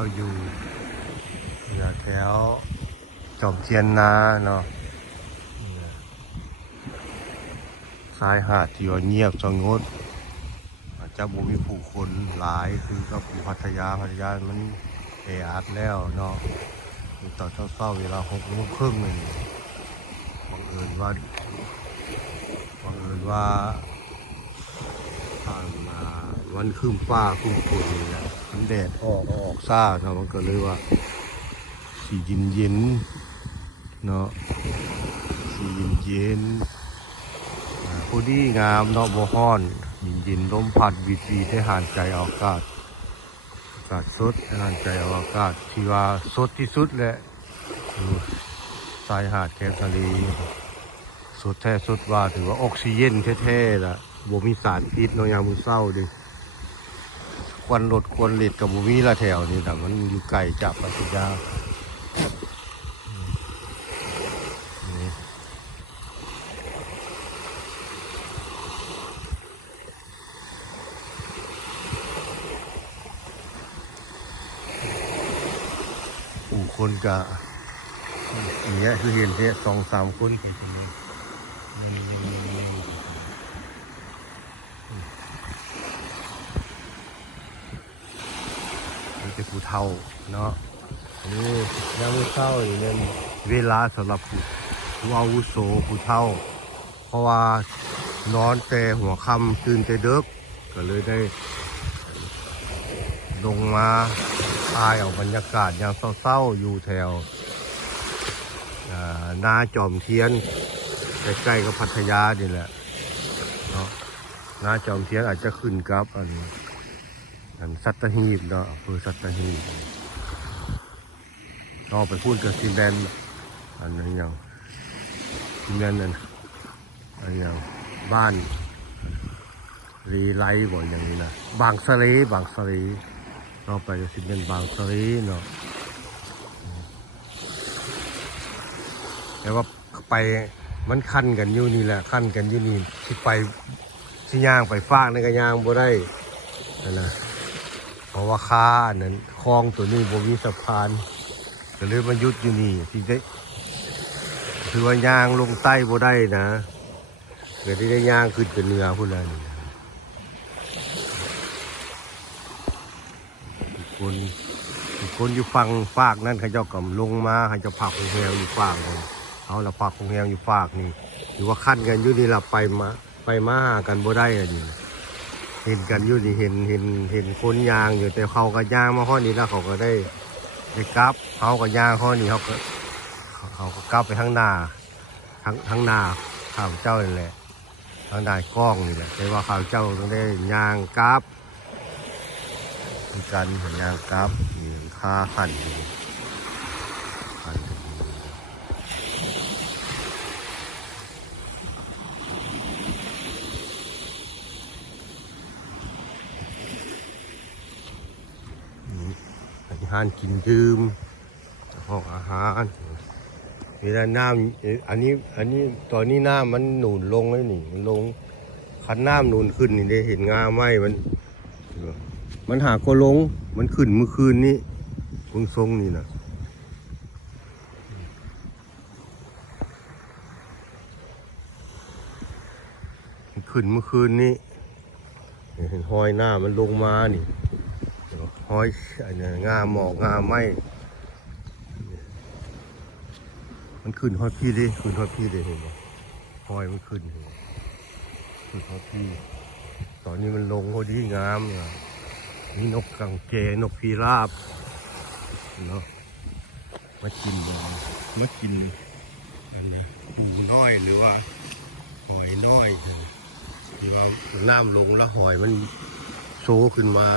จ้าอยู่แถวจอมเทียนนาเนาะชายหาดที่ว่าเงียบสงบจะบ่มีผู้คนหลายคือกับอยู่พัทยามันแออัดแล้วเนาะตอนเช้าเวลา6:30นี่บังเอิญว่าผ่านมาวันคืมฟ้าคืมฝนนี่แหละมันแดดออกซ่าเนาะมันก็เลยว่าสีเย็นเนาะสีเย็นพอดีงามเนาะบ่ฮ้อนเย็นลมพัดวีได้หายใจอากาศสดหายใจอากาศที่ว่าสดที่สุดแหละชายหาดแคมทะเลสดแท้สดว่าถือว่าออกซิเจนแท้ๆล่ะบ่มีสารพิษเนาะยามมื้อเช้าดิควันรถควันเล็ดกับบ่มีละแถวนี่แต่มันอยู่ไกลจากพัทยาผู้คนกะอย่างเงี้ยคือเห็นเนี่ย2-3 คนเห็นตรงนี้นี่เป็นผู้เฒ่าเนาะนี่ยามมื้อเช้านี่เป็นเวลาสำหรับผู้อาวุโสผู้เฒ่าเพราะว่านอนแต่หัวค่ำตื่นแต่ดึกก็เลยได้ลงมาถ่ายเอาบรรยากาศยามเศร้าๆอยู่แถวนาจอมเทียนใกล้ๆกับพัทยานี่แหละเนาะนาจอมเทียนอาจจะขึ้นกับอันสัตหีบเนาะอำเภอสัตหีบก็ไปพูดกับซีแมนอันนั้นอย่างซีแมนนั่นอันอย่างบ้านรีไลท์บ่อย่างนี้นะบางสะเลเราไปกับซีแมนบางสะเลเนาะแต่ว่าไปมันคันกันอยู่นี่แหละคันกันอยู่นี่ที่ไปที่ย่างไปฟากในกระย่างบ่ได้นั่นนะเพราะว่าค้านั้นคลองตัวนี้บ่มีสะพานก็เลยมายุดอยู่นี่ที่ได้คือว่าย่างลงใต้บ่ได้นะเกิดได้ย่างขึ้นเป็นเหนือพุ่นน่ะทุกคนอยู่ฝั่งฟากนั่นเขาเจ้ากำลงมาเขาจะพักโรงแรมอยู่ฝั่งเขาละพักโรงแรมอยู่ฟากนี่หรือว่าขั้นกันอยู่นี่ละไปมาหากันบ่ได้อะนี่เห็นกันอยู่นี่เห็นคนยางอยู่แต่เขาก็ย่างมาข้อนี้แล้วเขาก็ได้กลับเขาก็ย่างข้อนี้เขาก็กลับไปทางนาทางนาข้าวเจ้านี่แหละทางนายกล้องนี่แหละแต่ว่าข้าวเจ้าต้องได้ย่างกลับกันเห็นย่างกลับค่าขันอาหารกินดื่มห้องอาหารเวลาน้ำอันนี้ตอนนี้น้ำมันหนุนลงแล้วนี่มันลงคันน้ำหนุนขึ้นนี่ได้เห็นงาไหมมันหาก็ลงมันขึ้นเมื่อคืนนี้เพิ่งทรงนี่นะขึ้นเมื่อคืนนี้เห็นหอยหน้ามันลงมานี่หอยอันนี้งาหมอกงาไหมมันขึ้นหอยพี่ดิเห็นไหมหอยมันขึ้นหอยพี่ตอนนี้มันลงพอดีงามนี่นกกังเกนกพิราบเนาะมากินอันนี้ปูน้อยหรือว่าหอยน้อยที่ว่าน้ำลงแล้วหอยมันโซขึ้นมา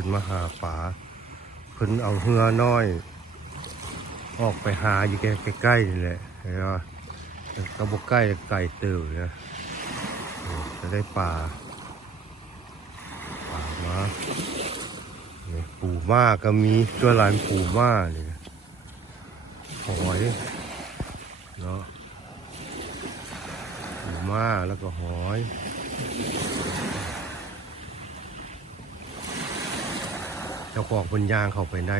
พิ่นมาหาปลาเพิ่นเอาเรือน้อย ออกไปหาอยู่ใกล้ๆนี่แหละเห็นป่ะก็บอกใกล้ไก่เติบนะจะได้ปลามาปูม่าก็มีตัวลายปูม่าเลยหอยเนาะปูม่าแล้วก็หอยเจ้าของบนยางเข้าไปได้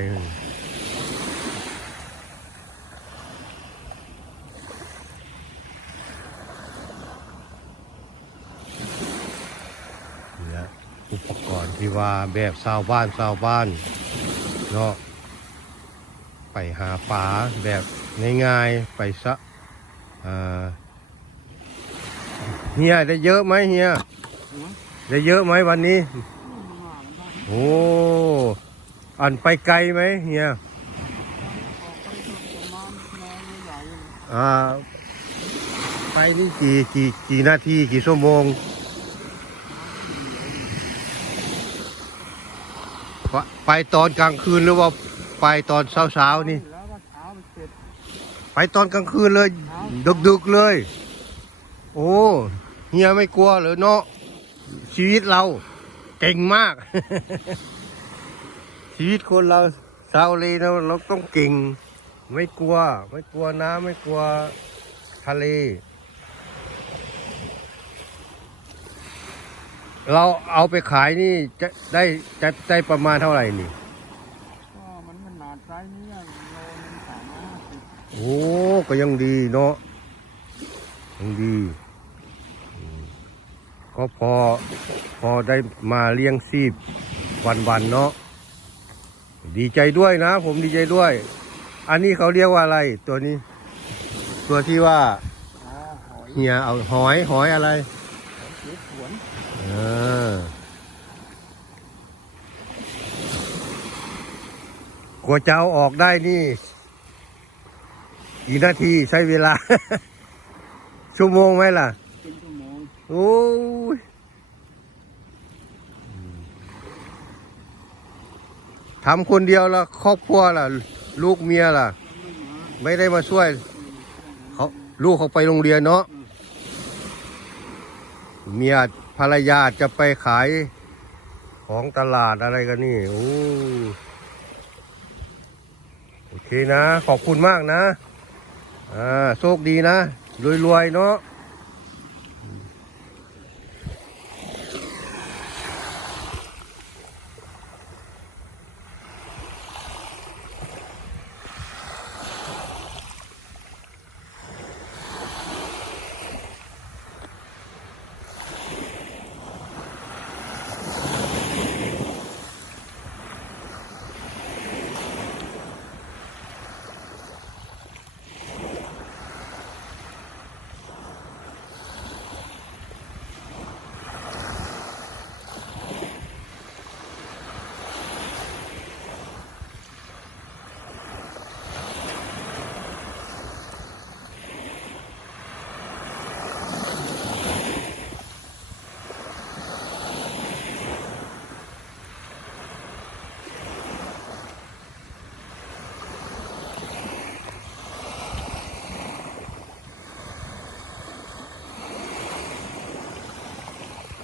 อุปกรณ์ที่ว่าแบบชาวบ้านเนาะไปหาปลาแบบง่ายๆไปซะเฮียได้เยอะไหมเฮียได้เยอะไหมวันนี้โอ้อันไปไกลไหมเฮียไปนี่กี่นาทีกี่ชั่วโมงไปตอนกลางคืนหรือว่าไปตอนเช้านี่ไปตอนกลางคืนเลยดึกเลยโอ้เฮียไม่กลัวเหรอเนาะชีวิตเราเก่งมาก ชีวิตคนเราชาวเลนะเราต้องเก่งไม่กลัวน้ำไม่กลัวทะเลเราเอาไปขายนี่จะได้ประมาณเท่าไหร่นี่ก็มันขนาดไซส์นี้โลนึง350โอ้ก็ยังดีเนาะยังดีก็พอได้มาเลี้ยงชีพวันเนาะดีใจด้วยนะผมดีใจด้วยอันนี้เขาเรียกว่าอะไรตัวนี้ตัวที่ว่าเฮียเอาหอยอะไรกว่าจะเอาออกได้นี่กี่นาทีใช้เวลา ชั่วโมงไหมล่ะเป็นชั่วโมงโอ้ยทำคนเดียวละครอบครัวล่ะลูกเมียล่ะไม่ได้มาช่วยลูกเขาไปโรงเรียนเนาะเมียภรรยาจะไปขายของตลาดอะไรกันนี่โอเคนะขอบคุณมากนะโชคดีนะรวยๆเนาะ